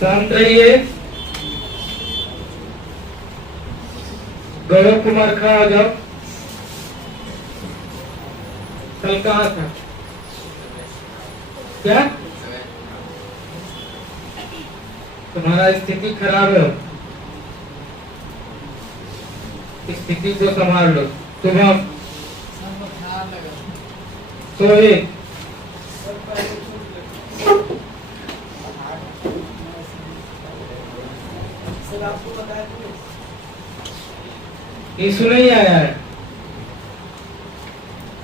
शांत रहिए। गौरव कुमार खड़ा हो जाओ। कल कहाँ था? क्या तुम्हारा स्थिति खराब है, स्थिति को संभाल लो। सुबह सोए यीशु नहीं आया है।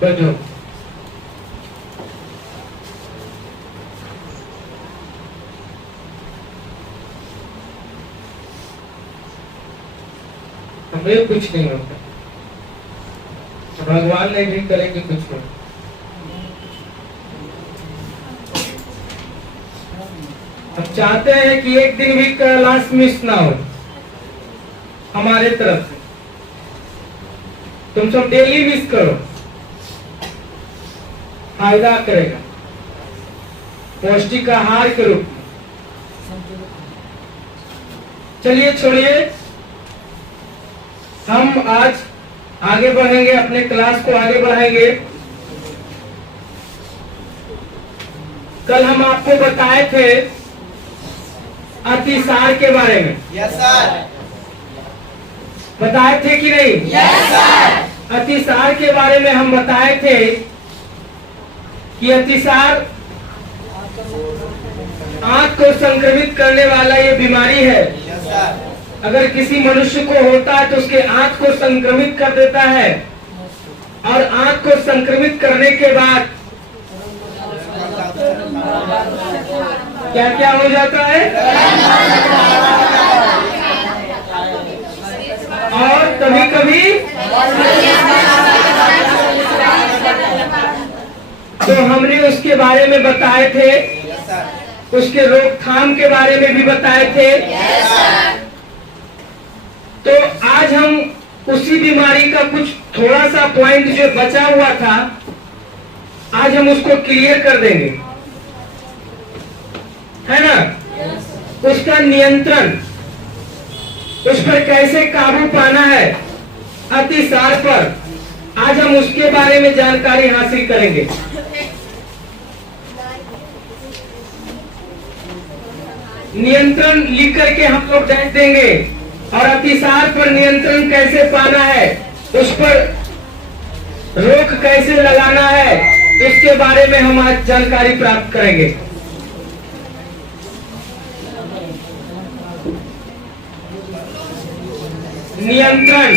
बैठो। हमें कुछ नहीं होता, भगवान ने भी करेंगे कुछ नहीं। हम चाहते हैं कि एक दिन भी क्लास मिस ना हो हमारे तरफ से। तुम सब डेली मिस करो, फायदा करेगा पौष्टिक आहार के रूप में। चलिए छोड़िए, हम आज आगे बढ़ेंगे, अपने क्लास को आगे बढ़ाएंगे। कल हम आपको बताए थे अतिसार के बारे में। Yes sir. बताए थे कि नहीं? Yes sir. अतिसार के बारे में हम बताए थे कि अतिसार आंख को संक्रमित करने वाला ये बीमारी है। Yes sir. अगर किसी मनुष्य को होता है तो उसके आंख को संक्रमित कर देता है, और आंख को संक्रमित करने के बाद क्या क्या हो जाता है? और कभी कभी तो हमने उसके बारे में बताए थे, उसके रोकथाम के बारे में भी बताए थे। तो आज हम उसी बीमारी का कुछ थोड़ा सा पॉइंट जो बचा हुआ था, आज हम उसको क्लियर कर देंगे, है ना? उसका नियंत्रण, उस पर कैसे काबू पाना है अतिसार पर, आज हम उसके बारे में जानकारी हासिल करेंगे। नियंत्रण लिख करके हम लोग डाल देंगे, और अतिसार पर नियंत्रण कैसे पाना है, उस पर रोक कैसे लगाना है, इसके बारे में हम आज जानकारी प्राप्त करेंगे। नियंत्रण,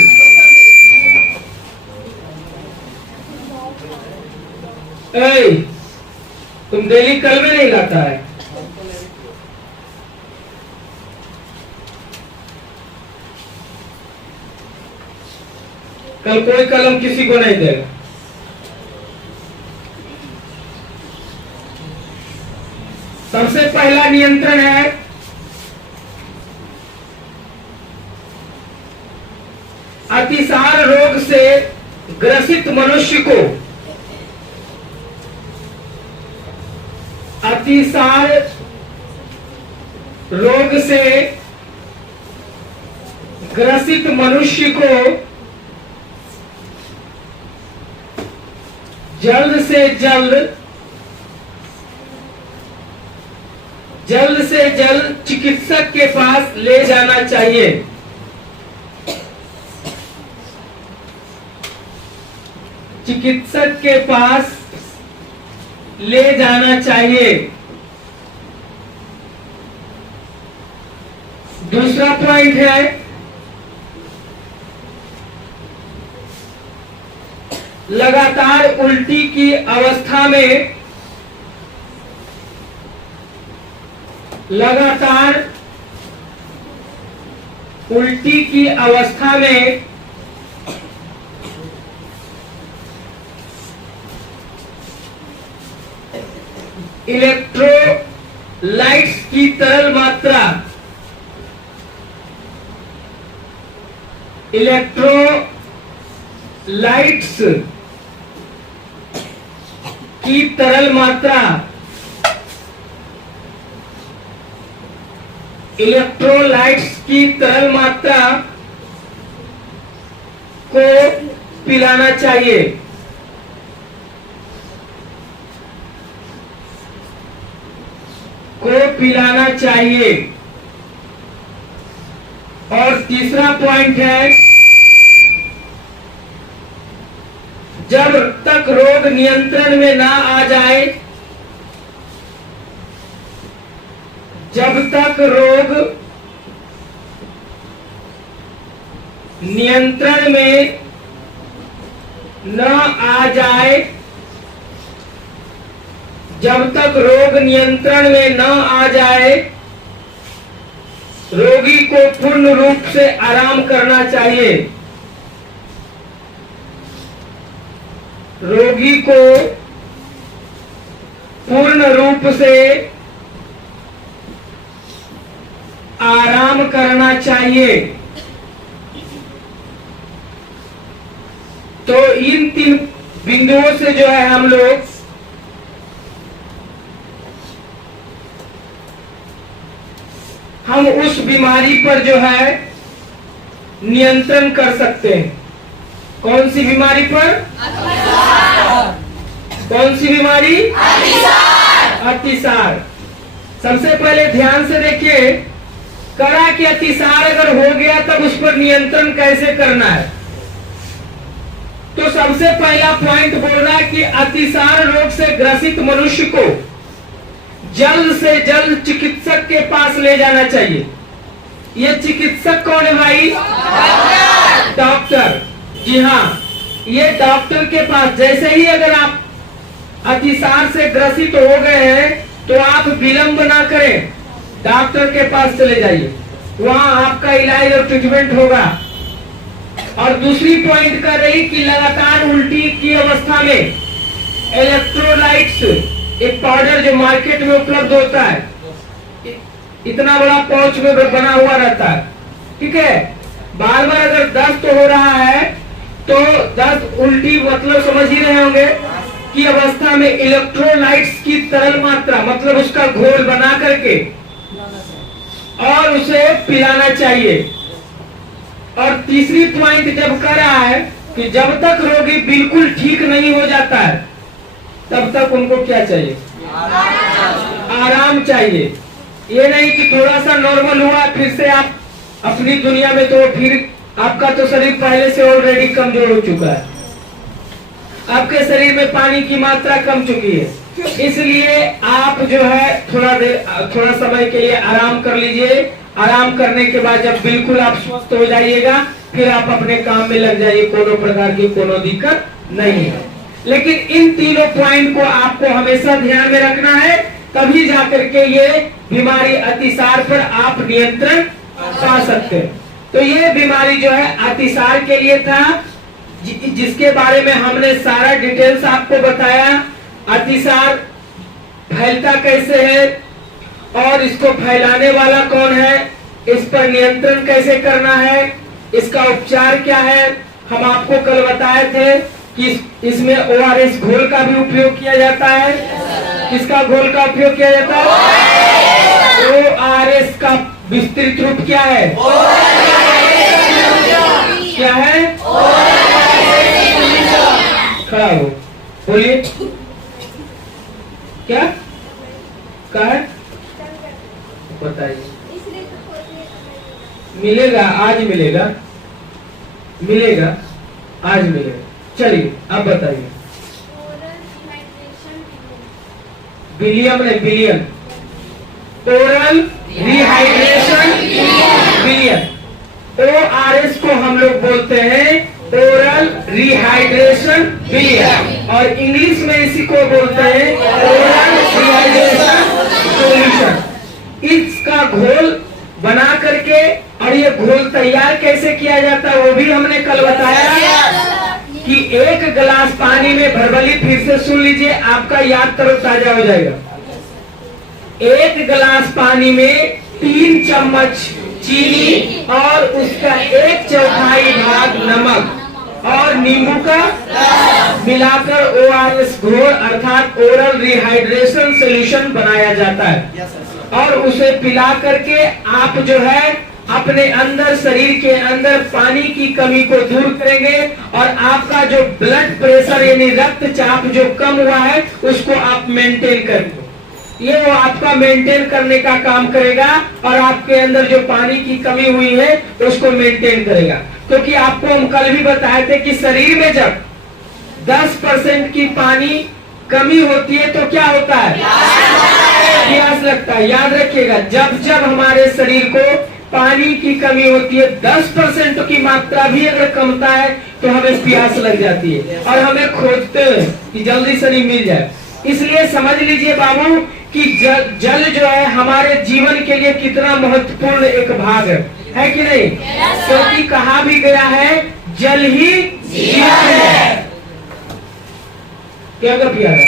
तुम डेली कल में नहीं लाता है? कल कोई कलम किसी को नहीं देगा। सबसे पहला नियंत्रण है अतिसार रोग से ग्रसित मनुष्य को, अतिसार रोग से ग्रसित मनुष्य को जल्द से जल्द चिकित्सक के पास ले जाना चाहिए। चिकित्सक के पास ले जाना चाहिए। दूसरा पॉइंट है लगातार उल्टी की अवस्था में, लगातार उल्टी की अवस्था में इलेक्ट्रोलाइट्स की तरल मात्रा इलेक्ट्रोलाइट्स की तरल मात्रा इलेक्ट्रोलाइट्स की तरल मात्रा को पिलाना चाहिए। और तीसरा पॉइंट है, जब तक रोग नियंत्रण में ना आ जाए, जब तक रोग नियंत्रण में न आ जाए, जब तक रोग नियंत्रण में न आ जाए, रोगी को पूर्ण रूप से आराम करना चाहिए। रोगी को पूर्ण रूप से आराम करना चाहिए। तो इन 3 बिंदुओं से जो है हम उस बीमारी पर जो है नियंत्रण कर सकते हैं। कौन सी बीमारी पर? कौन सी बीमारी? अतिसार। सबसे पहले ध्यान से देखिए, करा कि अतिसार अगर हो गया तब उस पर नियंत्रण कैसे करना है। तो सबसे पहला पॉइंट बोल रहा है कि अतिसार रोग से ग्रसित मनुष्य को जल्द से जल्द चिकित्सक के पास ले जाना चाहिए। ये चिकित्सक कौन है भाई? डॉक्टर। जी हाँ, ये डॉक्टर के पास जैसे ही अगर आप अतिसार से ग्रसित हो गए हैं तो आप विलंब ना करें, डॉक्टर के पास चले जाइए, वहां आपका इलाज और ट्रीटमेंट होगा। और दूसरी पॉइंट कर रही कि लगातार उल्टी की अवस्था में इलेक्ट्रोलाइट्स, एक पाउडर जो मार्केट में उपलब्ध होता है, इतना बड़ा पाउच में बना हुआ रहता है, ठीक है। बार बार अगर दस्त हो रहा है तो दस्त उल्टी मतलब समझ ही रहे होंगे की अवस्था में इलेक्ट्रोलाइट्स की तरल मात्रा मतलब उसका घोल बना करके और उसे पिलाना चाहिए। और तीसरी पॉइंट जब कर रहा है कि जब तक रोगी बिल्कुल ठीक नहीं हो जाता है तब तक उनको क्या चाहिए? आराम चाहिए। ये नहीं कि थोड़ा सा नॉर्मल हुआ फिर से आप अपनी दुनिया में, तो फिर आपका तो शरीर पहले से ऑलरेडी कमजोर हो चुका है, आपके शरीर में पानी की मात्रा कम चुकी है। इसलिए आप जो है थोड़ा समय के लिए आराम कर लीजिए। आराम करने के बाद जब बिल्कुल आप स्वस्थ हो जाइएगा फिर आप अपने काम में लग जाइए, कोनो प्रकार की कोनो दिक्कत नहीं है। लेकिन इन तीनों पॉइंट को आपको हमेशा ध्यान में रखना है, तभी जाकर के ये बीमारी अतिसार पर आप नियंत्रण पा सकते हैं। तो ये बीमारी जो है अतिसार के लिए था, जिसके बारे में हमने सारा डिटेल्स आपको बताया। अतिसार फैलता कैसे है और इसको फैलाने वाला कौन है, इस पर नियंत्रण कैसे करना है, इसका उपचार क्या है, हम आपको कल बताए थे कि इसमें ORS घोल का भी उपयोग किया जाता है। किसका घोल का उपयोग किया जाता है? ORS का विस्तृत रूप क्या है? क्या है? खड़ा हो, बोलिए क्या है? बताइए। मिलेगा, आज मिलेगा, आज मिलेगा। चलिए अब बताइए। बिलियम नहीं, billion. Oral rehydration billion. ORS को हम लोग बोलते हैं ओरल रिहाइड्रेशन बिलियन, और इंग्लिश में इसी को बोलते हैं ओरल रिहाइड्रेशन सॉल्यूशन। इसका घोल बना करके, और ये घोल तैयार कैसे किया जाता है वो भी हमने कल बताया कि 1 गिलास पानी में भरभली, फिर से सुन लीजिए, आपका याद तरोताजा हो जाएगा। 1 गिलास पानी में 3 चम्मच चीनी और उसका 1/4 भाग नमक और नींबू का मिलाकर ORS घोल अर्थात ओरल रिहाइड्रेशन सॉल्यूशन बनाया जाता है। और उसे पिला करके आप जो है अपने अंदर, शरीर के अंदर पानी की कमी को दूर करेंगे और आपका जो ब्लड प्रेशर यानी रक्तचाप जो कम हुआ है उसको आप मेंटेन करेंगे। ये वो आपका मेंटेन करने का काम करेगा और आपके अंदर जो पानी की कमी हुई है उसको मेंटेन करेगा। क्योंकि आपको हम कल भी बताए थे कि शरीर में जब 10% की पानी कमी होती है तो क्या होता है? प्यास लगता है। याद रखिएगा, जब जब हमारे शरीर को पानी की कमी होती है, 10% की मात्रा भी अगर कमता है तो हमें प्यास लग जाती है और हमें खोजते हैं कि जल्दी से नहीं मिल जाए। इसलिए समझ लीजिए बाबू कि जल जो है हमारे जीवन के लिए कितना महत्वपूर्ण एक भाग है कि नहीं? क्योंकि कहा भी गया है जल ही जीवन है। क्या कर पिया है?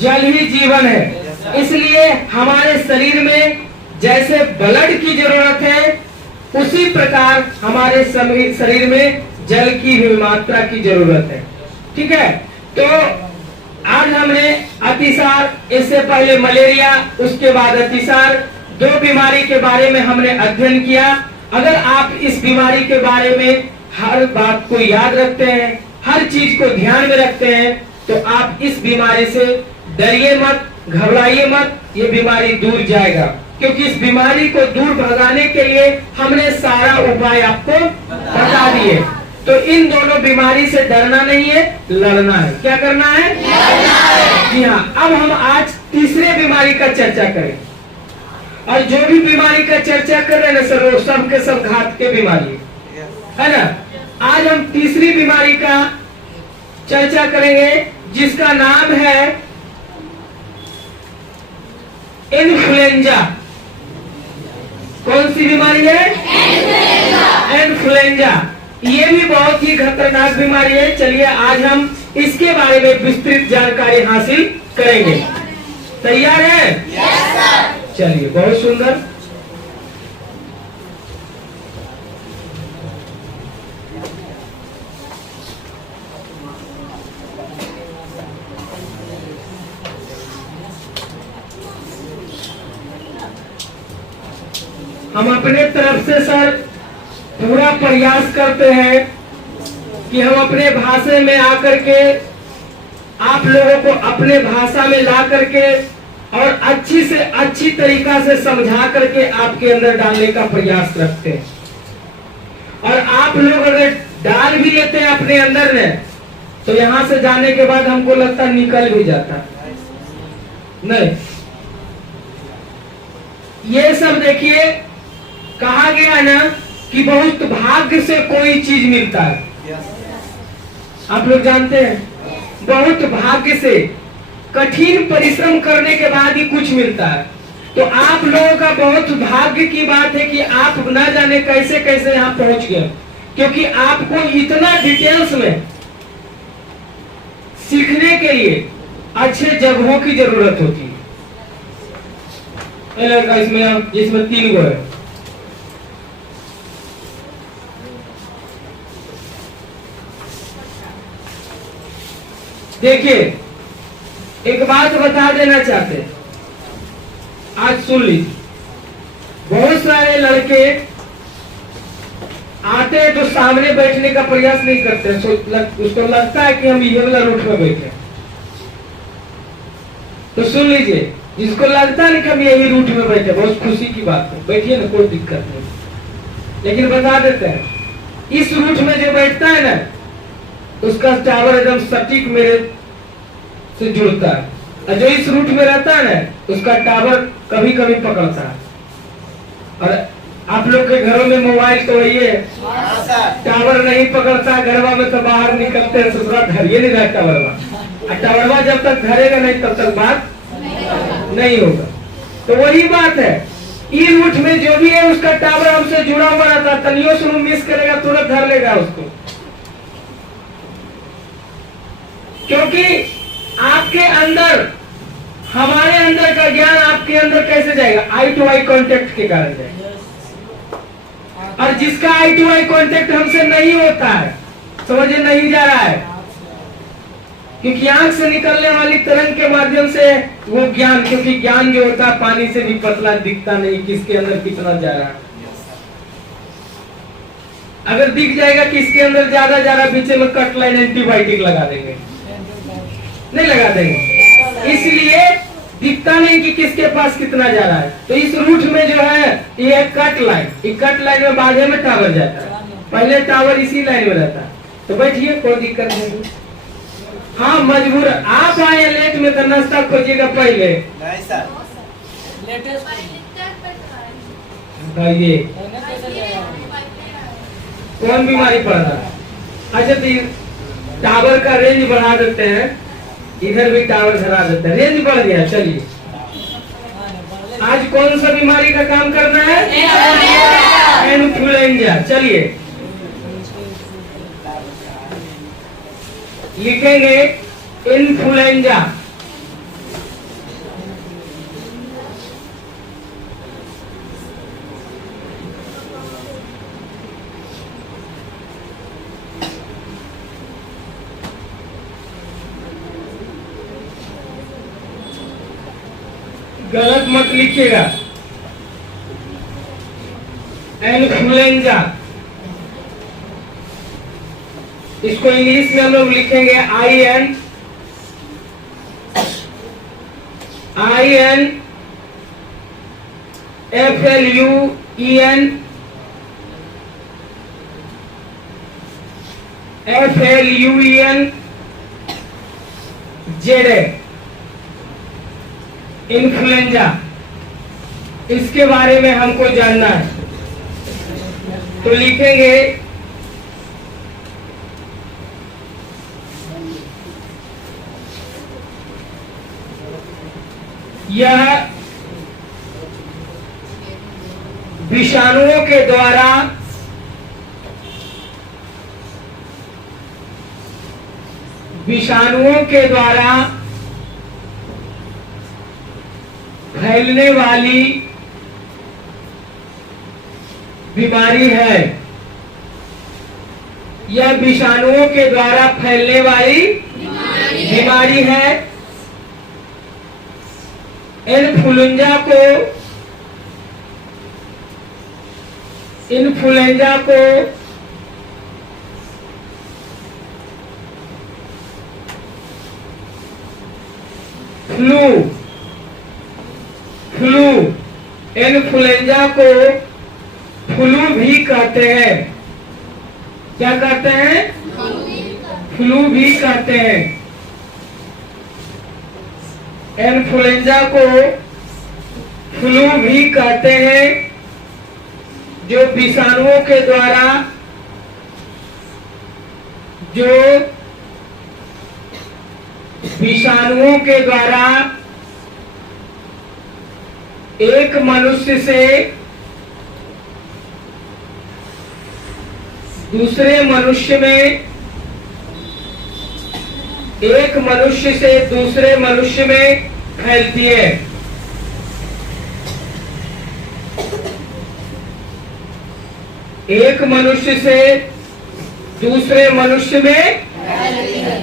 जल ही जीवन है। इसलिए हमारे शरीर में जैसे ब्लड की जरूरत है उसी प्रकार हमारे शरीर में जल की भी मात्रा की जरूरत है। ठीक है, तो आज हमने अतिसार, इससे पहले मलेरिया, उसके बाद अतिसार, 2 बीमारी के बारे में हमने अध्ययन किया। अगर आप इस बीमारी के बारे में हर बात को याद रखते हैं, हर चीज को ध्यान में रखते हैं, तो आप इस बीमारी से डरिए मत, घबराइए मत, ये बीमारी दूर जाएगा। क्योंकि इस बीमारी को दूर भगाने के लिए हमने सारा उपाय आपको बता दिए। तो इन दोनों बीमारी से डरना नहीं है, लड़ना है। क्या करना है? लड़ना है। जी हाँ, अब हम आज तीसरे बीमारी का चर्चा करें। और जो भी बीमारी का चर्चा कर रहे हैं ना सर, वो सब के सब घात के बीमारी है ना। आज हम तीसरी बीमारी का चर्चा करेंगे जिसका नाम है इन्फ्लुएंजा। कौन सी बीमारी है? इन्फ्लुएंजा। ये भी बहुत ही खतरनाक बीमारी है। चलिए आज हम इसके बारे में विस्तृत जानकारी हासिल करेंगे। तैयार है? Yes sir. चलिए, बहुत सुंदर। हम अपने तरफ से सर पूरा प्रयास करते हैं कि हम अपने भाषा में आकर के आप लोगों को अपने भाषा में ला करके और अच्छी से अच्छी तरीका से समझा करके आपके अंदर डालने का प्रयास रखते हैं। और आप लोग अगर डाल भी लेते हैं अपने अंदर में, तो यहाँ से जाने के बाद हमको लगता निकल भी जाता नहीं। ये सब देखिए, कहा गया ना कि बहुत भाग्य से कोई चीज मिलता है। आप लोग जानते हैं, बहुत भाग्य से, कठिन परिश्रम करने के बाद ही कुछ मिलता है। तो आप लोगों का बहुत भाग्य की बात है कि आप न जाने कैसे कैसे यहाँ पहुंच गए, क्योंकि आपको इतना डिटेल्स में सीखने के लिए अच्छे जगहों की जरूरत होती है। लड़का इसमें 3 गो है। देखिए, एक बात बता देना चाहते, आज सुन लीजिए। बहुत सारे लड़के आते हैं तो सामने बैठने का प्रयास नहीं करते, उसको लगता है कि हम ये वाला रूट में बैठे। तो सुन लीजिए, जिसको लगता है कि हम यही रूट में बैठे, बहुत खुशी की बात है, बैठिए ना, कोई दिक्कत नहीं। लेकिन बता देते हैं, इस रूट में जो बैठता है ना, उसका टावर एकदम सटीक मेरे से जुड़ता है, और जो इस रूट में रहता है ना, उसका टावर कभी कभी पकड़ता है। और आप लोग के घरों में मोबाइल तो वही है, टावर नहीं पकड़ता, घरवा में तो बाहर निकलते हैं, ससुराल घर ये नहीं रहता, और टावरवा जब तक धरेगा नहीं तब तक बात नहीं होगा। तो वही बात है, ई रूट में जो भी है उसका टावर हमसे जुड़ा हुआ रहता है, तनियो से मिस करेगा तुरंत धर लेगा उसको। क्योंकि आपके अंदर, हमारे अंदर का ज्ञान आपके अंदर कैसे जाएगा? आई टू आई कांटेक्ट के कारण जाएगा। और जिसका आई टू आई कांटेक्ट हमसे नहीं होता है, समझे, नहीं जा रहा है, क्योंकि आंख से निकलने वाली तरंग के माध्यम से वो ज्ञान, क्योंकि ज्ञान जो होता है पानी से भी पतला, दिखता नहीं किसके अंदर कितना जा रहा है। अगर दिख जाएगा कि इसके अंदर ज्यादा जा रहा, पीछे में कट लाइन एंटीबायोटिक लगा देंगे, नहीं लगा देंगे, इसलिए दिखता नहीं कि किसके पास कितना जा रहा है। तो इस रूट में जो है ये कट लाइन, ये कट लाइन में बाधे में टावर जाता है, पहले टावर इसी लाइन में रहता है। तो बैठिए, कोई दिक्कत नहीं। हाँ, मजबूर आप आए लेट में तो नाश्ता खोजिएगा पहले। नहीं सर, ये कौन बीमारी पड़ रहा है? अच्छा, तो टावर का रेंज बढ़ा देते हैं, इधर भी टावर धरा देते हैं, रेंज बढ़ गया। चलिए, आज कौन सा बीमारी का काम करना है? इन्फ्लुएंजा। चलिए लिखेंगे इन्फ्लुएंजा। गलत मत लिखिएगा, इन्फ्लुएंजा। इसको इंग्लिश में हम लोग लिखेंगे INFLUENZA। इन्फ्लुएंजा, इसके बारे में हमको जानना है। तो लिखेंगे यह विषाणुओं के द्वारा फैलने वाली बीमारी है। यह विषाणुओं के द्वारा फैलने वाली बीमारी है। इन्फ्लुएंजा को इन्फ्लुएंजा को फ्लू भी कहते हैं। क्या कहते हैं? फ्लू भी कहते हैं। इन्फ्लुएंजा को फ्लू भी कहते हैं, जो विषाणुओं के द्वारा एक मनुष्य से दूसरे मनुष्य में फैलती है। एक मनुष्य से दूसरे मनुष्य में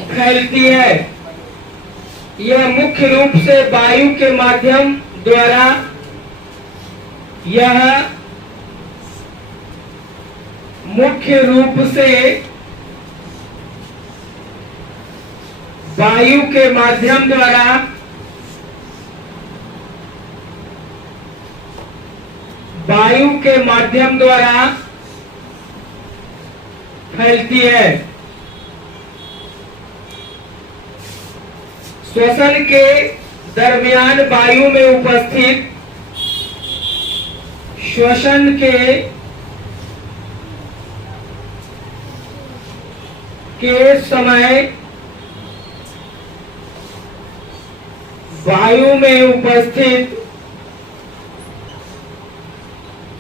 फैलती है। यह मुख्य रूप से वायु के माध्यम द्वारा वायु के माध्यम द्वारा फैलती है। श्वसन के दरमियान वायु में उपस्थित श्वसन के समय वायु में उपस्थित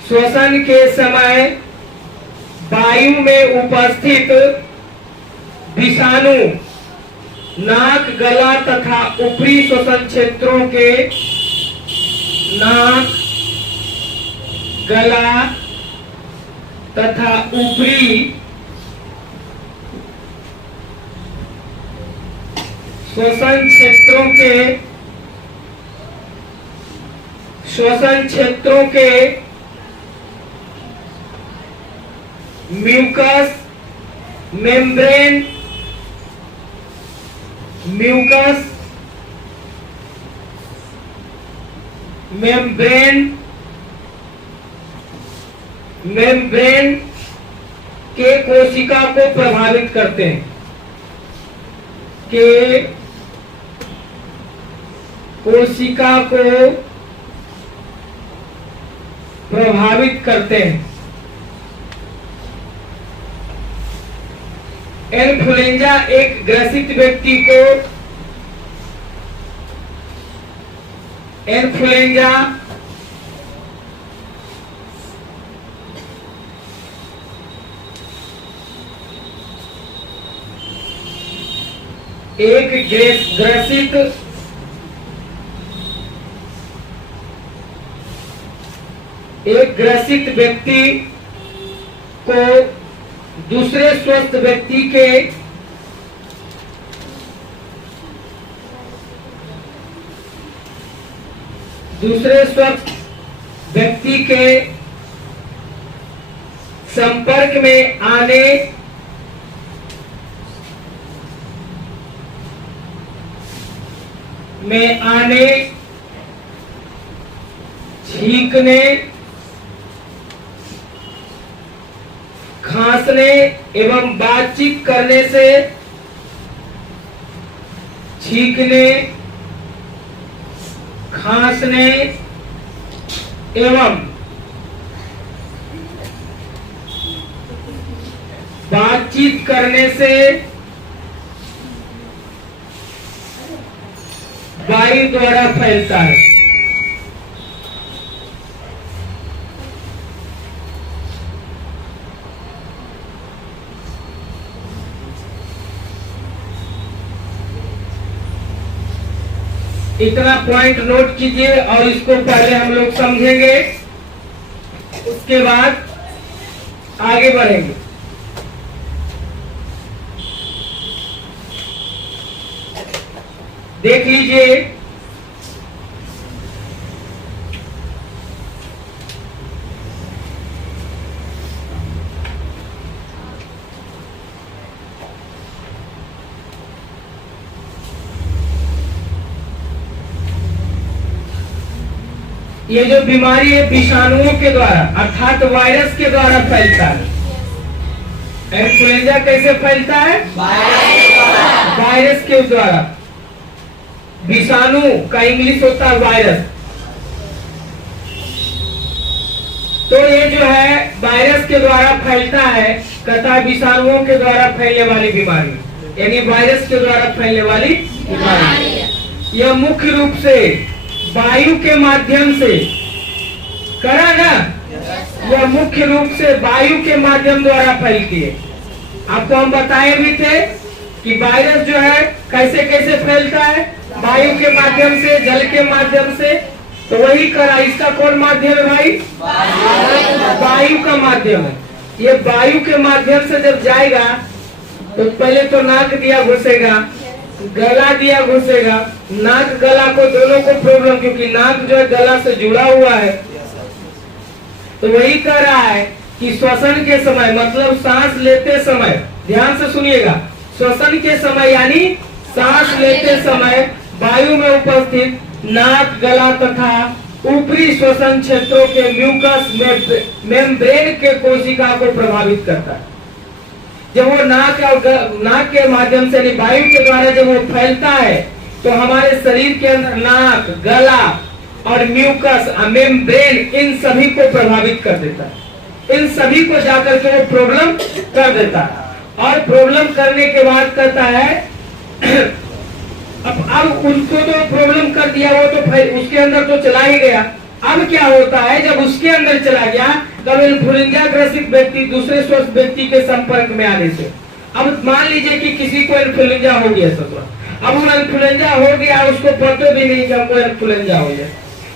श्वसन के समय वायु में उपस्थित विषाणु नाक, गला तथा ऊपरी श्वसन क्षेत्रों के नाक, गला तथा ऊपरी श्वसन क्षेत्रों के म्यूकस मेम्ब्रेन के कोशिका को प्रभावित करते हैं, के कोशिका को प्रभावित करते हैं। इन्फ्लुएंजा एक ग्रसित व्यक्ति को एक ग्रसित व्यक्ति को दूसरे स्वस्थ व्यक्ति के संपर्क में आने, छींकने, खांसने एवं बातचीत करने से छींकने, खांसने एवं बातचीत करने से वायु द्वारा फैलता है। इतना पॉइंट नोट कीजिए और इसको पहले हम लोग समझेंगे, उसके बाद आगे बढ़ेंगे। देख लीजिए, ये जो बीमारी है विषाणुओं के द्वारा अर्थात वायरस के द्वारा फैलता है। इन्फ्लुएंजा कैसे फैलता है? वायरस के द्वारा। विषाणु का इंग्लिश होता है वायरस। तो ये जो है वायरस के द्वारा फैलता है तथा विषाणुओं के द्वारा फैलने वाली बीमारी, यानी वायरस के द्वारा फैलने वाली बीमारी, यह मुख्य रूप से वायु के माध्यम से करा ना, यह मुख्य रूप से वायु के माध्यम द्वारा फैलती है। आपको हम बताए भी थे कि वायरस जो है कैसे कैसे फैलता है, वायु के माध्यम से, जल के माध्यम से। तो वही करा, इसका कौन माध्यम है भाई? वायु का माध्यम है। ये वायु के माध्यम से जब जाएगा तो पहले तो नाक दिया घुसेगा, गला दिया घुसेगा। नाक गला को दोनों को प्रॉब्लम, क्योंकि नाक जो है गला से जुड़ा हुआ है। तो वही कह रहा है कि श्वसन के समय, मतलब सांस लेते समय, ध्यान से सुनिएगा, श्वसन के समय यानी सांस लेते समय वायु में उपस्थित नाक, गला तथा ऊपरी श्वसन क्षेत्रों के म्यूकस मेम्ब्रेन के कोशिका को प्रभावित करता है। जब वो नाक के माध्यम से यानी वायु के द्वारा जब वो फैलता है तो हमारे शरीर के अंदर नाक, गला और म्यूकस मेम्ब्रेन इन सभी को प्रभावित कर देता है। इन सभी को जाकर के वो प्रॉब्लम कर देता है। और प्रॉब्लम करने के बाद कहता है अब उनको तो प्रॉब्लम कर दिया, वो तो फिर उसके अंदर तो चला ही गया। अब क्या होता है, जब उसके अंदर चला गया तब इन्फ्लुएंजा ग्रसित व्यक्ति दूसरे स्वस्थ व्यक्ति के संपर्क में आने से, अब मान लीजिए कि किसी को इन्फ्लुएंजा हो गया ससुरा, अब वो इन्फ्लुएंजा हो गया, उसको पता भी नहीं कि हमको इन्फ्लुएंजा हो गया।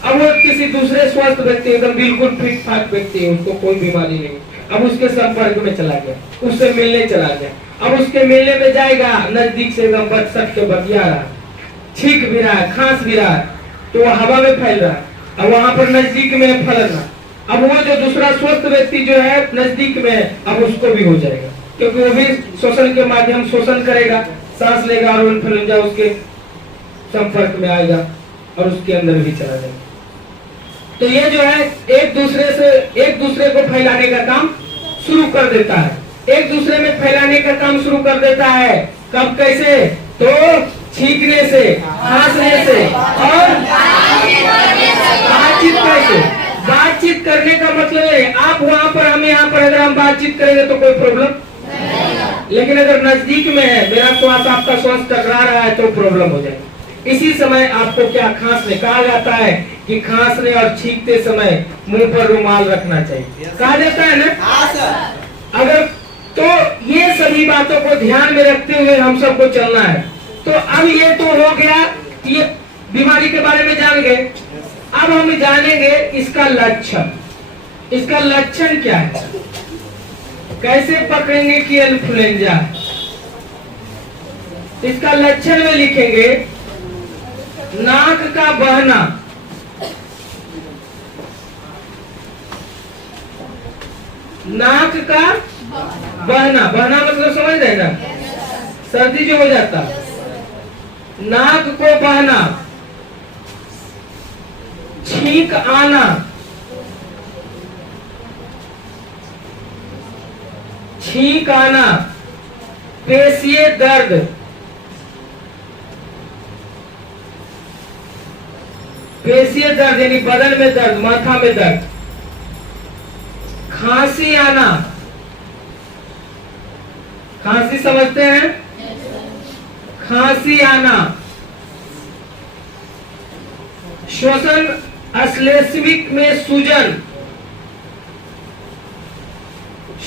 अब वो किसी दूसरे स्वस्थ व्यक्ति, एकदम बिल्कुल फिट फाट व्यक्ति है, उसको कोई बीमारी नहीं, अब उसके संपर्क में चला गया, उससे मिलने चला गया। अब उसके मिलने में जाएगा, नजदीक से एकदम बच सट के बतिया रहा, छींक भी रहा है, खांस भी रहा है, तो वो हवा में फैल रहा है, अब वहां पर नजदीक में फैलना, अब वो जो दूसरा स्वस्थ व्यक्ति जो है नजदीक में, अब उसको भी हो जाएगा, क्योंकि वो भी श्वसन के माध्यम शोषण करेगा, सांस लेगा और इन्फ्लुएंजा उसके संपर्क में आएगा और उसके अंदर भी चला जाएगा। तो ये जो है एक दूसरे को फैलाने का काम शुरू कर देता है, एक दूसरे में फैलाने का काम शुरू कर देता है। कब, कैसे? तो छींकने से, खांसने से और बातचीत कैसे? बातचीत करने का मतलब है आप वहां पर, हम यहाँ पर, अगर हम बातचीत करेंगे तो कोई प्रॉब्लम, लेकिन अगर नजदीक में है, मेरा श्वास आपका श्वास टकरा रहा है तो प्रॉब्लम हो जाएगी। इसी समय आपको क्या, खांसने, कहा जाता है कि खांसने और छींकते समय मुंह पर रुमाल रखना चाहिए, कहा जाता है ना। अगर तो ये सभी बातों को ध्यान में रखते हुए हम सबको चलना है। तो अब ये तो हो गया, ये बीमारी के बारे में जान गए। अब हम जानेंगे इसका लक्षण, इसका लक्षण क्या है, कैसे पकड़ेंगे कि इन्फ्लुएंजा है। इसका लक्षण में लिखेंगे नाक का बहना, नाक का बहना, बहना मतलब समझ रहे ना, सर्दी जो हो जाता, नाक को बहना, छींक आना, छींक आना, पेशीय दर्द, पेशीय दर्द यानी बदन में दर्द, माथा में दर्द, खांसी आना, खांसी समझते हैं, खांसी आना, श्वसन अश्लेषिक में सूजन,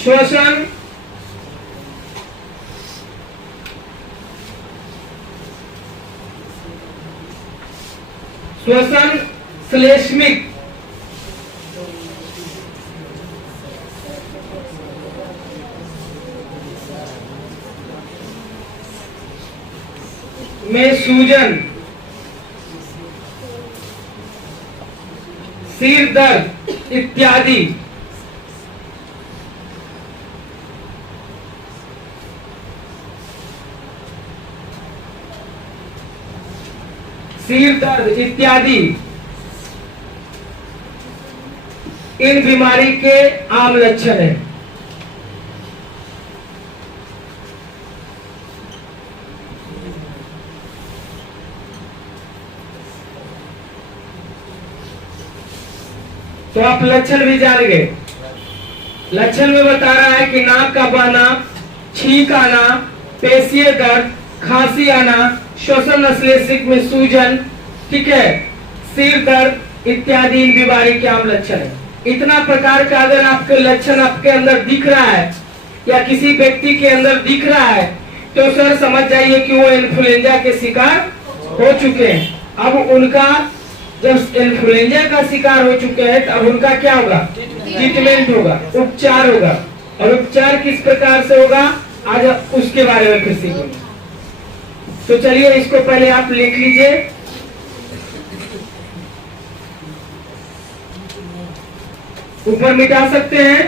श्वसन श्वसन श्लेष्मिक में सूजन, सिर दर्द इत्यादि। सिर दर्द इत्यादि इन बीमारी के आम लक्षण है। तो आप लक्षण भी जान गए। लक्षण में बता रहा है कि नाक का बहना, छींक आना, पेशीय दर्द, खांसी आना, श्वसन अश्लेषिक में सूजन, ठीक है, सिर दर्द इत्यादि इन बीमारी के आम लक्षण है। इतना प्रकार का अगर आपके लक्षण आपके अंदर दिख रहा है या किसी व्यक्ति के अंदर दिख रहा है तो सर समझ जाइए कि वो इन्फ्लुएंजा के शिकार हो चुके हैं। अब उनका जब इन्फ्लुएंजा का शिकार हो चुके हैं तब उनका क्या होगा, ट्रीटमेंट होगा, उपचार होगा। और उपचार किस प्रकार से होगा आज उसके बारे में फिर सीखेंगे। तो चलिए इसको पहले आप लिख लीजिए। ऊपर मिटा सकते हैं?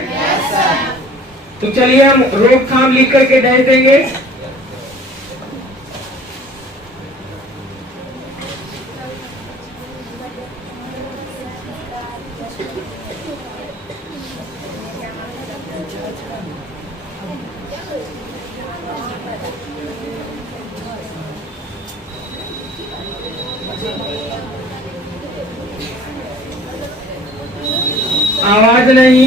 तो चलिए हम रोकथाम लिख करके डाल देंगे। आवाज नहीं,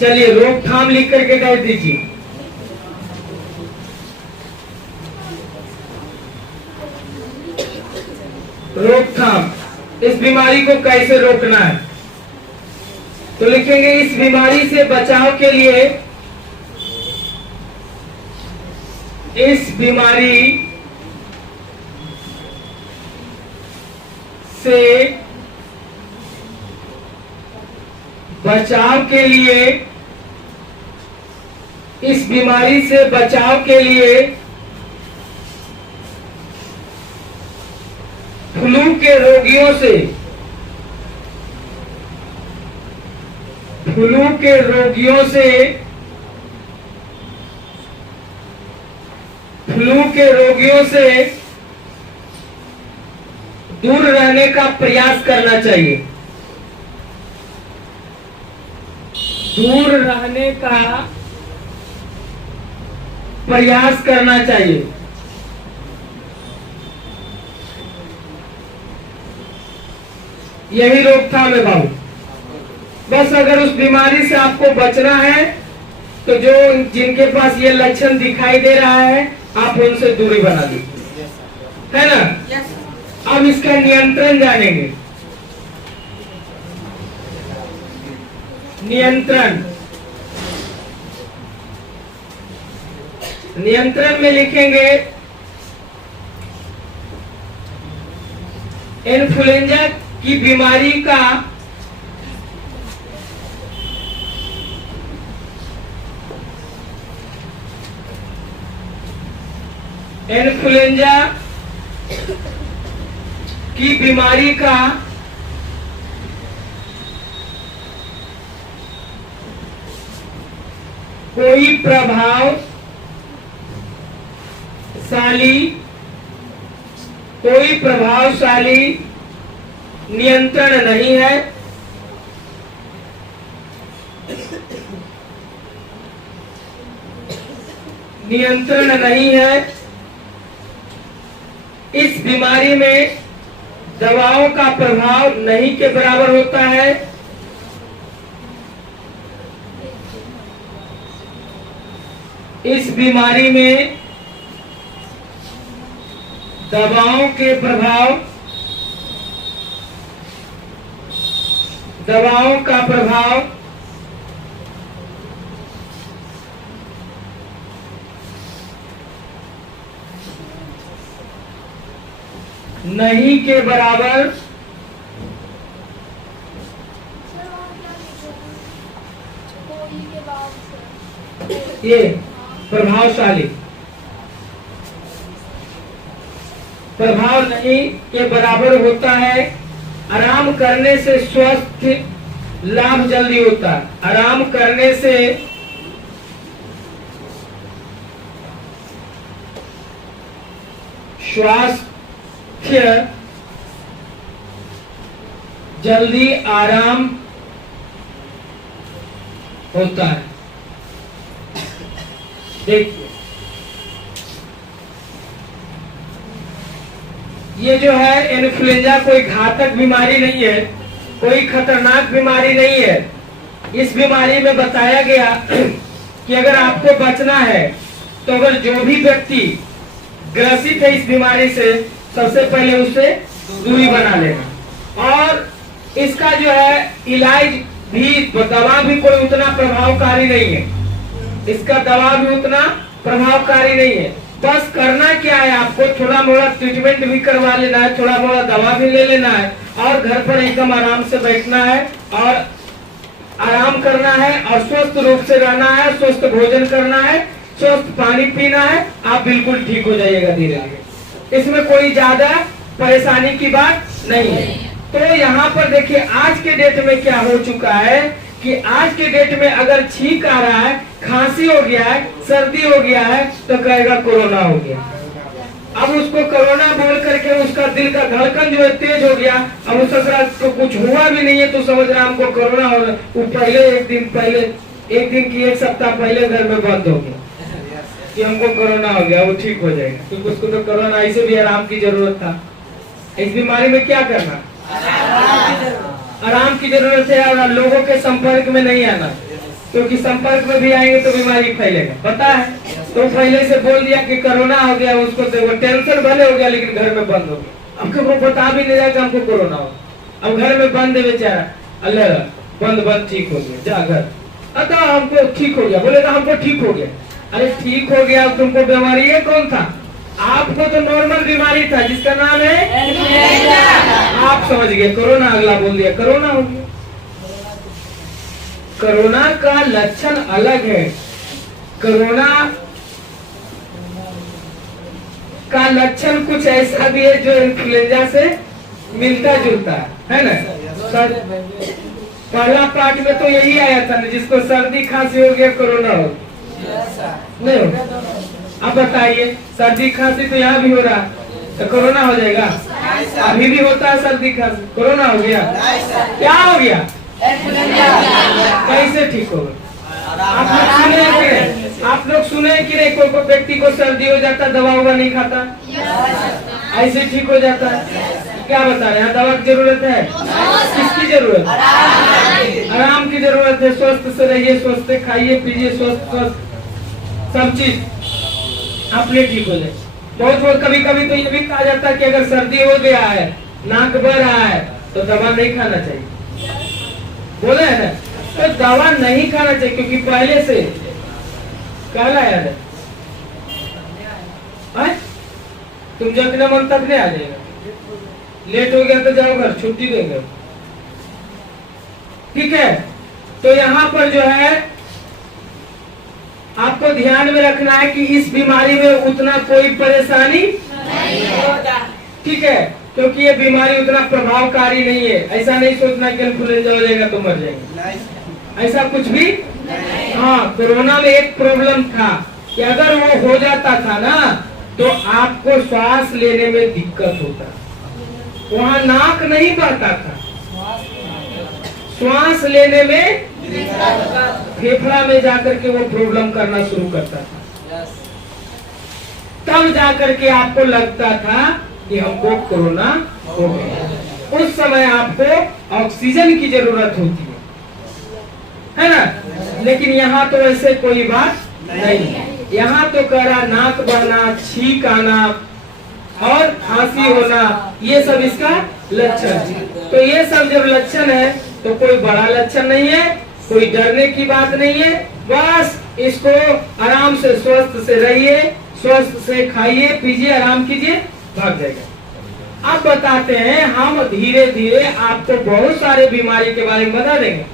चलिए रोकथाम लिख करके कह दीजिए। रोकथाम, इस बीमारी को कैसे रोकना है, तो लिखेंगे इस बीमारी से बचाव के लिए, इस बीमारी से बचाव के लिए, इस बीमारी से बचाव के लिए फ्लू के रोगियों से, फ्लू के रोगियों से, फ्लू के रोगियों से दूर रहने का प्रयास करना चाहिए, दूर रहने का प्रयास करना चाहिए। यही रोकथाम है बाबू। बस अगर उस बीमारी से आपको बचना है तो जो जिनके पास ये लक्षण दिखाई दे रहा है आप उनसे दूरी बना दीजिए, है ना। अब इसका नियंत्रण जानेंगे। नियंत्रण, नियंत्रण में लिखेंगे इन्फ्लुएंजा की बीमारी का इन्फ्लुएंजा की बीमारी का कोई प्रभावशाली नियंत्रण नहीं है, नियंत्रण नहीं है। इस बीमारी में दवाओं का प्रभाव नहीं के बराबर होता है, इस बीमारी में दवाओं के प्रभाव, दवाओं का प्रभाव नहीं के बराबर, ये प्रभावशाली, प्रभाव नहीं के बराबर होता है। आराम करने से स्वास्थ्य लाभ जल्दी होता है, आराम करने से स्वास्थ्य जल्दी आराम होता है। देखिए ये जो है इन्फ्लुएंजा कोई घातक बीमारी नहीं है, कोई खतरनाक बीमारी नहीं है। इस बीमारी में बताया गया कि अगर आपको बचना है तो अगर जो भी व्यक्ति ग्रसित है इस बीमारी से, सबसे पहले उससे दूरी बना लेना। और इसका जो है इलाज भी, दवा भी कोई उतना प्रभावकारी नहीं है, इसका दवा भी उतना प्रभावकारी नहीं है। बस करना क्या है, आपको थोड़ा मोड़ा ट्रीटमेंट भी करवा लेना है, थोड़ा मोड़ा दवा भी ले लेना है और घर पर एकदम आराम से बैठना है और आराम करना है और स्वस्थ रूप से रहना है, स्वस्थ भोजन करना है, स्वस्थ पानी पीना है। आप बिल्कुल ठीक हो जाइएगा धीरे धीरे, इसमें कोई ज्यादा परेशानी की बात नहीं है। तो यहाँ पर देखिए आज के डेट में क्या हो चुका है कि आज के डेट में अगर छींक आ रहा है, खांसी हो गया है, सर्दी हो गया है तो कहेगा कोरोना हो गया। अब उसको कोरोना बोल करके उसका दिल का धड़कन जो है तेज हो गया। अब उस को कुछ हुआ भी नहीं है तो समझ रहा हमको कोरोना हो रहा। वो पहले एक दिन की एक सप्ताह पहले घर में बंद हो गया कि हमको कोरोना हो गया, वो ठीक हो जाएगा, क्योंकि उसको तो कोरोना ऐसे भी आराम की जरूरत था। इस बीमारी में क्या करना, आराम की जरूरत है और लोगों के संपर्क में नहीं आना। क्योंकि संपर्क में भी आएंगे तो बीमारी फैलेगा, पता है। तो पहले से बोल दिया कि कोरोना हो गया, उसको तो वो टेंशन भले हो गया लेकिन घर में बंद हो गया। अब वो बता भी नहीं रहा कि हमको कोरोना हो, अब घर में बंद है बेचारा। अल्लाह बंद ठीक हो गया, जा घर। अतः हमको ठीक हो गया, बोलेगा हमको ठीक हो गया। अरे ठीक हो गया, तुमको बीमारी है कौन था? आपको तो नॉर्मल बीमारी था जिसका नाम है, आप समझ गए कोरोना, अगला बोल दिया कोरोना हो गया। कोरोना का लक्षण अलग है। कोरोना का लक्षण कुछ ऐसा भी है जो इन्फ्लुएंजा से मिलता जुलता है ना। पहला पार्ट में तो यही आया था ना, जिसको सर्दी खांसी हो गया कोरोना हो नहीं हो। अब बताइए, सर्दी खांसी तो यहाँ भी हो रहा है तो कोरोना हो जाएगा? अभी भी होता है सर्दी खांसी, कोरोना हो गया? क्या हो गया? कैसे ठीक होगा? आप लोग सुने कि नहीं कोई व्यक्ति को सर्दी हो जाता दवा ववा नहीं खाता, ऐसे ठीक हो जाता है? क्या बता रहे हैं, दवा की जरूरत है? किसकी जरूरत? आराम की जरूरत है। स्वस्थ से रहिए, स्वस्थ खाइए पीजिए, स्वस्थ सब चीज अपने ठीक हो जाए। बहुत कभी कभी तो ये भी कहा जाता है कि अगर सर्दी हो गया है, नाक बह रहा है तो दवा नहीं खाना चाहिए, बोले है ना। तो दवा नहीं खाना चाहिए क्योंकि पहले से कहला याद है, तुम जगने मन तक नहीं आ जाएगा, लेट हो गया तो जाओ घर, छुट्टी देंगे, ठीक है। तो यहाँ पर जो है आपको ध्यान में रखना है कि इस बीमारी में उतना कोई परेशानी नहीं होता, ठीक है, क्योंकि ये बीमारी उतना प्रभावकारी नहीं है। ऐसा नहीं सोचना कि इन्फ्लुएंजा हो जाएगा तो मर जाएंगे, ऐसा कुछ भी। हाँ, कोरोना में एक प्रॉब्लम था कि अगर वो हो जाता था ना तो आपको श्वास लेने में दिक्कत होता, वहाँ नाक नहीं बहता था, श्वास लेने में फेफड़ा में जाकर के वो प्रॉब्लम करना शुरू करता था। तब जाकर के आपको लगता था कि हमको कोरोना हो गया। उस समय आपको ऑक्सीजन की जरूरत होती है ना। लेकिन यहाँ तो ऐसे कोई बात नहीं, यहाँ तो कह रहा नाक बहना, छींक आना और खांसी होना, ये सब इसका लक्षण है। तो ये सब जब लक्षण है तो कोई बड़ा लक्षण नहीं है, कोई डरने की बात नहीं है। बस इसको आराम से स्वस्थ से रहिए, स्वस्थ से खाइए पीजिए, आराम कीजिए, भाग जाएगा। अब बताते हैं हम धीरे धीरे आपको बहुत सारे बीमारी के बारे में बता देंगे।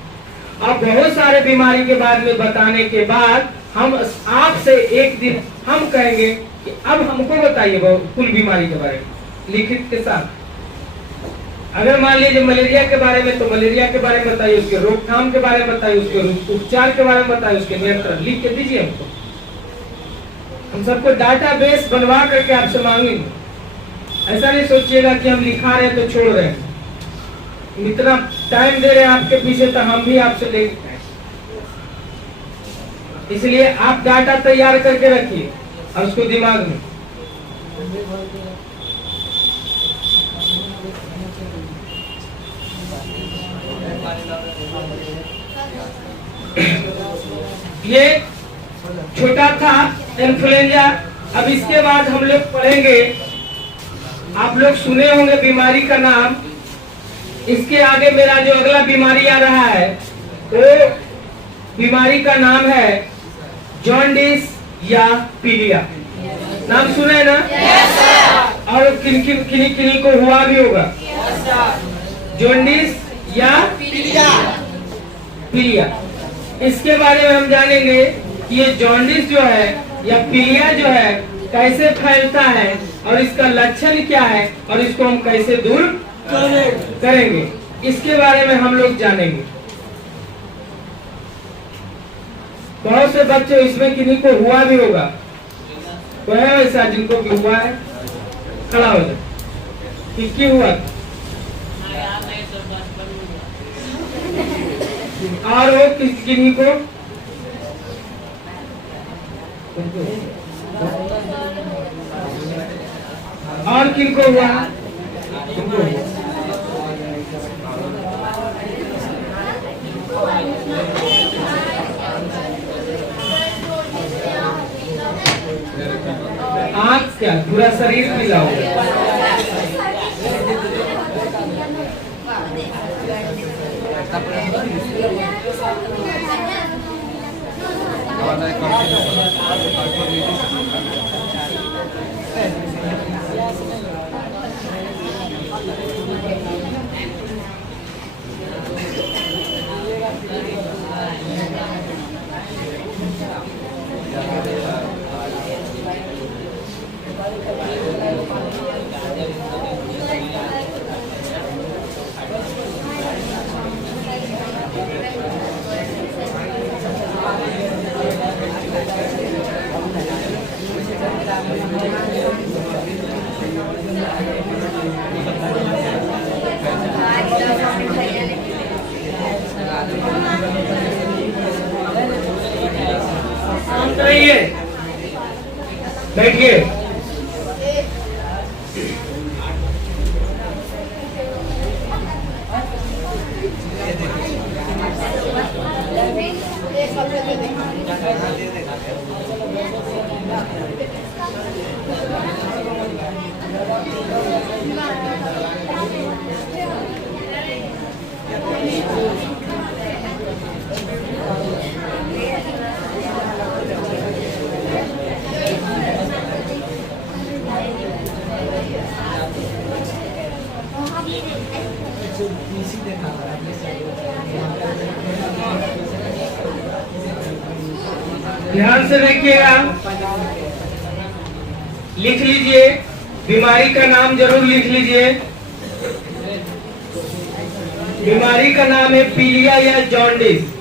अब बहुत सारे बीमारी के बारे में बताने के बाद हम आपसे एक दिन हम कहेंगे कि अब हमको बताइए कुल बीमारी के बारे में लिखित के साथ। अगर मान लीजिए मलेरिया के बारे में तो मलेरिया के बारे में बताइए, उसके रोकथाम के बारे में बताइए, उसके उपचार के बारे में बताइए, उसके नियंत्रण लिख के दीजिए हमको। हम सबको डाटा बेस बनवा करके आपसे मांगेंगे। ऐसा नहीं सोचिएगा कि हम लिखा रहे हैं तो छोड़ रहे हैं, इतना टाइम दे रहे हैं आपके पीछे तो हम भी आपसे ले रहे हैं। इसलिए आप डाटा तैयार करके रखिए और उसको दिमाग में। ये छोटा था इन्फ्लुएंजा। अब इसके बाद हम लोग पढ़ेंगे, आप लोग सुने होंगे बीमारी का नाम। इसके आगे मेरा जो अगला बीमारी आ रहा है वो बीमारी का नाम है जॉन्डिस या पीलिया। नाम सुने ना? और किन्हीं को हुआ भी होगा जॉन्डिस या पीलिया। इसके बारे में हम जानेंगे कि ये जॉन्डिस जो है या पीलिया जो है कैसे फैलता है और इसका लक्षण क्या है और इसको हम कैसे दूर करेंगे, इसके बारे में हम लोग जानेंगे। बहुत से बच्चे इसमें किन्हीं को हुआ भी होगा, कोई है ऐसा जिनको भी हुआ है? खड़ा हो जाए। किसकी हुआ? और वो किन्हीं को? और किनको हुआ? क्या पूरा शरीर पीला हो गया? शांत रहिए, बैठिए। ध्यान से देखिएगा, लिख लीजिए, बीमारी का नाम जरूर लिख लीजिए। बीमारी का नाम है पीलिया या जॉन्डिस।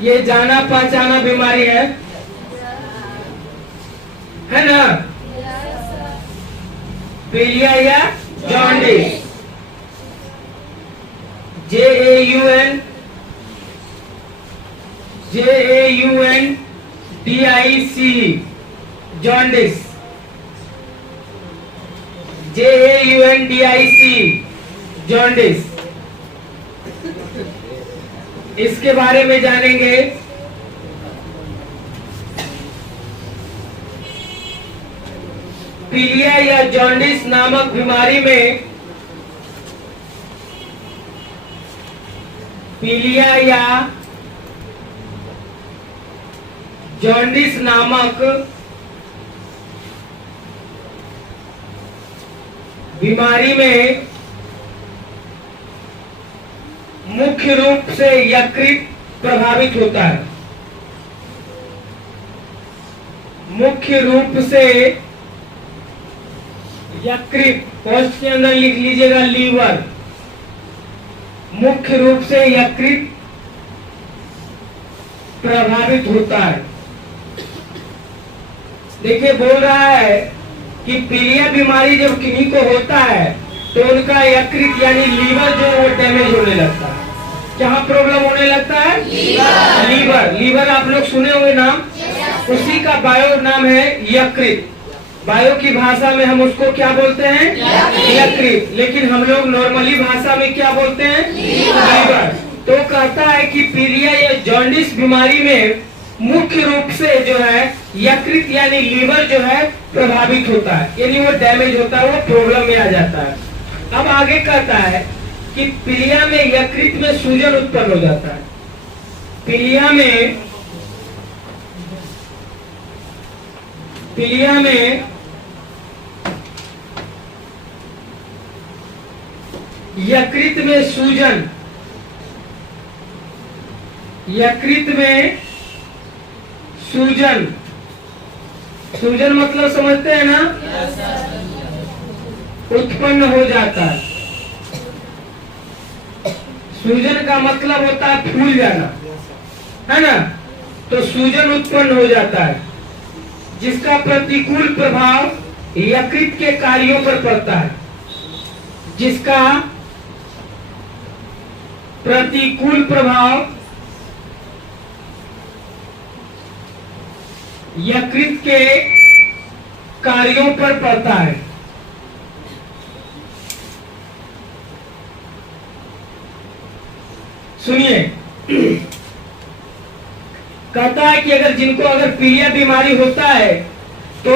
ये जाना पहचाना बीमारी है ना? पीलिया या jaundice, JAUNDICE, jaundice, JAUNDICE, jaundice. इसके बारे में जानेंगे। पीलिया या जॉन्डिस नामक बीमारी में पीलिया या जॉन्डिस नामक बीमारी में मुख्य रूप से यकृत प्रभावित होता है। मुख्य रूप से यकृत, पोस्ट के अंदर लिख लीजिएगा लीवर। मुख्य रूप से यकृत प्रभावित होता है। देखिए, बोल रहा है कि पीलिया बीमारी जब किन्हीं को होता है तो उनका यकृत यानी लीवर जो वो डैमेज होने लगता है। जहाँ प्रॉब्लम होने लगता है लीवर। लीवर आप लोग सुने होंगे नाम, उसी का बायो नाम है यकृत। बायो की भाषा में हम उसको क्या बोलते हैं? यकृत। लेकिन हम लोग नॉर्मली भाषा में क्या बोलते हैं? लीवर। तो कहता है कि पीलिया या जॉन्डिस बीमारी में मुख्य रूप से जो है यकृत यानी लीवर जो है प्रभावित होता है, यानी वो डैमेज होता है, वो प्रॉब्लम में आ जाता है। अब आगे कहता है कि पीलिया में यकृत में सूजन उत्पन्न हो जाता है। पीलिया में यकृत में सूजन, यकृत में सूजन, सूजन मतलब समझते हैं ना? उत्पन्न हो जाता है। सूजन का मतलब होता है फूल जाना, है ना? तो सूजन उत्पन्न हो जाता है जिसका प्रतिकूल प्रभाव यकृत के कार्यों पर पड़ता है। जिसका प्रतिकूल प्रभाव यकृत के कार्यों पर पड़ता है। सुनिए, कहता है कि अगर जिनको अगर पीलिया बीमारी होता है तो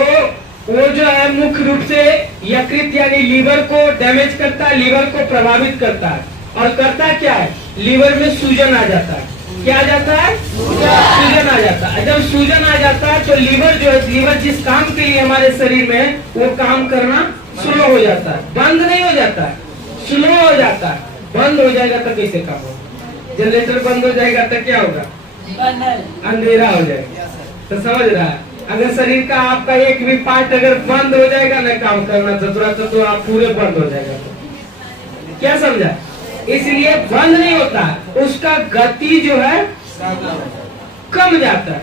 वो जो है मुख्य रूप से यकृत यानी लीवर को डैमेज करता है, लीवर को प्रभावित करता है। और करता क्या है, लीवर में सूजन आ जाता है। क्या आ जाता है? सूजन आ जाता है। जब सूजन आ जाता है तो लीवर जो है, लीवर जिस काम के लिए हमारे शरीर में वो काम करना स्लो हो जाता है, बंद नहीं हो जाता है, स्लो हो जाता है। बंद हो जाएगा तो कैसे काम होगा? जनरेटर बंद हो जाएगा तो क्या होगा? अंधेरा हो जाएगा। तो समझ रहा है, अगर शरीर का आपका एक भी पार्ट अगर बंद हो जाएगा ना काम करना तो आप पूरे बंद हो जाएगा। क्या समझा? इसलिए बंद नहीं होता, उसका गति जो है कम जाता है।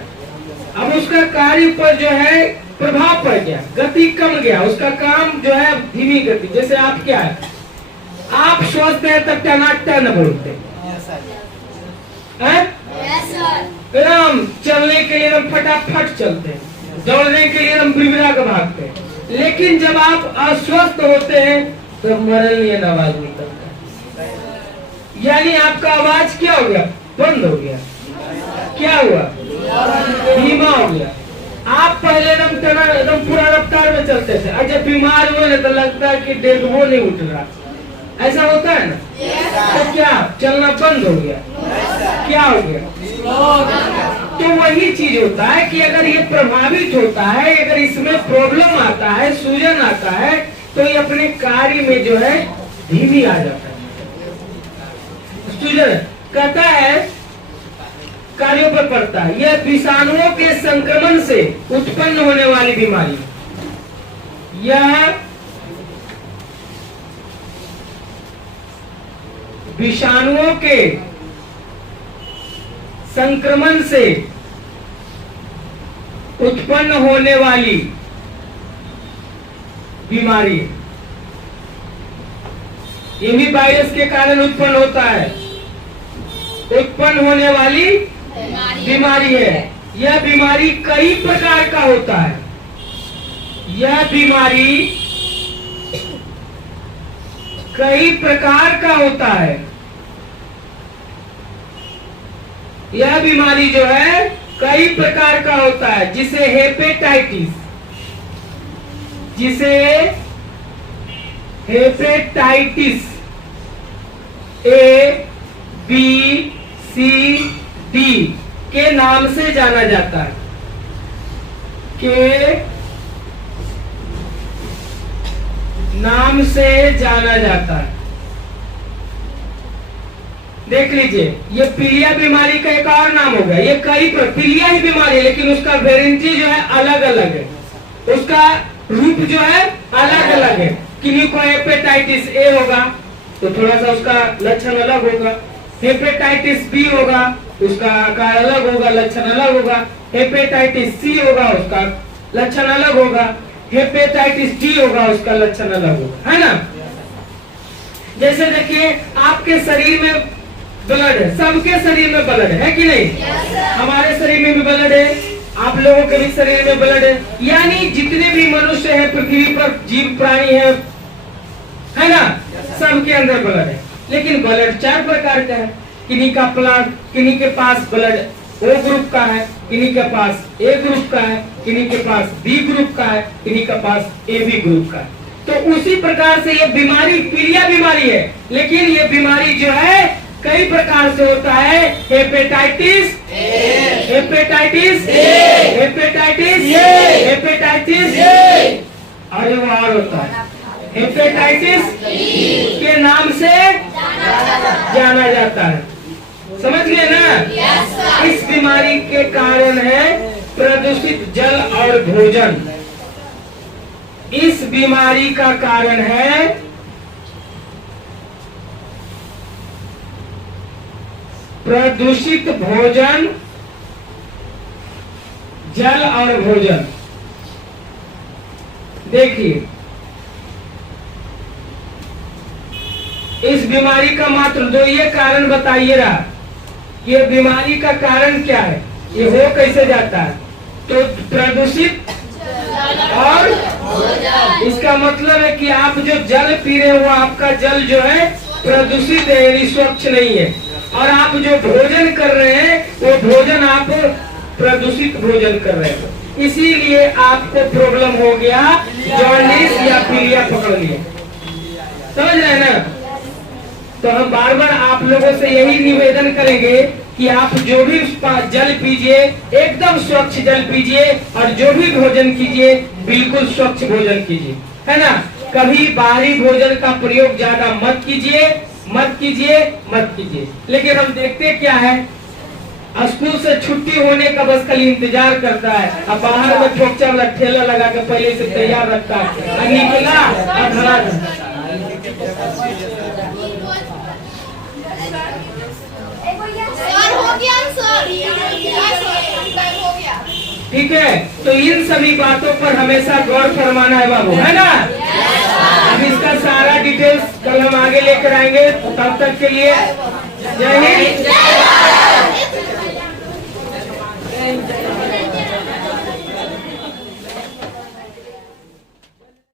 अब उसका कार्य पर जो है प्रभाव पड़ गया, गति कम गया, उसका काम जो है धीमी गति। जैसे आप क्या है, आप स्वस्थ है तब टनाटन बोलते हैं, एकदम चलने के लिए एकदम फटाफट चलते हैं, दौड़ने के लिए एकदम बिरबिरा के भागते हैं। लेकिन जब आप अस्वस्थ होते हैं तो मरलियन आवाज निकलता है, यानी आपका आवाज क्या हो गया? बंद हो गया। क्या हुआ? धीमा हो गया। आप पहले एकदम पूरा रफ्तार में चलते थे, और जब बीमार हुए तो लगता है कि डेढ़ नहीं उठ रहा, ऐसा होता है ना? तो क्या चलना बंद हो गया? क्या हो गया? तो वही चीज होता है कि अगर ये प्रभावित होता है, अगर इसमें प्रॉब्लम आता है, सूजन आता है, तो ये अपने कार्य में जो है धीमी आ जाता है। सूजन कहता है कार्यों पर पड़ता है। यह विषाणुओं के संक्रमण से उत्पन्न होने वाली बीमारी, यह विषाणुओं के संक्रमण से उत्पन्न होने वाली बीमारी, ये भी वायरस के कारण उत्पन्न होता है, उत्पन्न होने वाली बीमारी है। यह बीमारी कई प्रकार का होता है। यह बीमारी कई प्रकार का होता है। यह बीमारी जो है कई प्रकार का होता है, जिसे hepatitis, A, B, C, D के नाम से जाना जाता है। के नाम से जाना जाता है। देख लीजिए, ये पीलिया बीमारी का एक और नाम होगा। ये कई पीलिया ही बीमारी है, लेकिन उसका वेरिएंटी जो है अलग अलग है, उसका रूप जो है अलग अलग है। किन्हीं को हेपेटाइटिस ए होगा तो थोड़ा सा उसका लक्षण अलग होगा, हेपेटाइटिस बी होगा उसका आकार अलग होगा, लक्षण अलग होगा, हेपेटाइटिस सी होगा उसका लक्षण अलग होगा, हेपेटाइटिस डी होगा उसका लक्षण अलग होगा, है ना? जैसे देखिए, आपके शरीर में ब्लड है, सबके शरीर में ब्लड है कि नहीं? हमारे शरीर में भी ब्लड है, आप लोगों के भी शरीर में ब्लड है। यानी जितने भी मनुष्य है पृथ्वी पर, जीव प्राणी है ना? सबके अंदर ब्लड है। लेकिन ब्लड 4 प्रकार का है। किन्हीं का प्लाज्मा, किन्हीं के पास ब्लड ओ ग्रुप का है, किन्हीं के पास ए ग्रुप का है, किन्हीं के पास बी ग्रुप का है, किन्हीं के पास ए बी ग्रुप का है। तो उसी प्रकार से ये बीमारी पीलिया बीमारी है, लेकिन ये बीमारी जो है कई प्रकार से होता है। हेपेटाइटिस, हेपेटाइटिस, हेपेटाइटिस, हेपेटाइटिस, और और होता है हेपेटाइटिस के नाम से जाना जाता है। समझ गए ना? इस बीमारी के कारण है प्रदूषित जल और भोजन। इस बीमारी का कारण है प्रदूषित भोजन, जल और भोजन। देखिए, इस बीमारी का मात्र 2 ये कारण बताइए रहा, ये बीमारी का कारण क्या है, ये हो कैसे जाता है? तो प्रदूषित और इसका मतलब है कि आप जो जल पी रहे हो, आपका जल जो है प्रदूषित है, यानी स्वच्छ नहीं है। और आप जो भोजन कर रहे हैं वो भोजन आप प्रदूषित भोजन कर रहे हैं, इसीलिए आपको प्रॉब्लम हो गया, जॉन्डिस या पीलिया पकड़ लिया। समझ रहे हैं ना? तो हम बार बार आप लोगों से यही निवेदन करेंगे कि आप जो भी जल पीजिए एकदम स्वच्छ जल पीजिए, और जो भी भोजन कीजिए बिल्कुल स्वच्छ भोजन कीजिए, है ना? कभी बाहरी भोजन का प्रयोग ज्यादा मत कीजिए, मत कीजिए, मत कीजिए। लेकिन हम देखते क्या है, स्कूल से छुट्टी होने का बस खाली इंतजार करता है, अब बाहर में ठोकचा वाला ठेला लगा के पहले से तैयार रखता है, और निकला और धरा। सर हो गया सर, हो गया। ठीक है, तो इन सभी बातों पर हमेशा गौर फरमाना है बाबू, है ना? अब इसका सारा डिटेल्स कल हम आगे लेकर आएंगे, तब तक के लिए जय हिंद।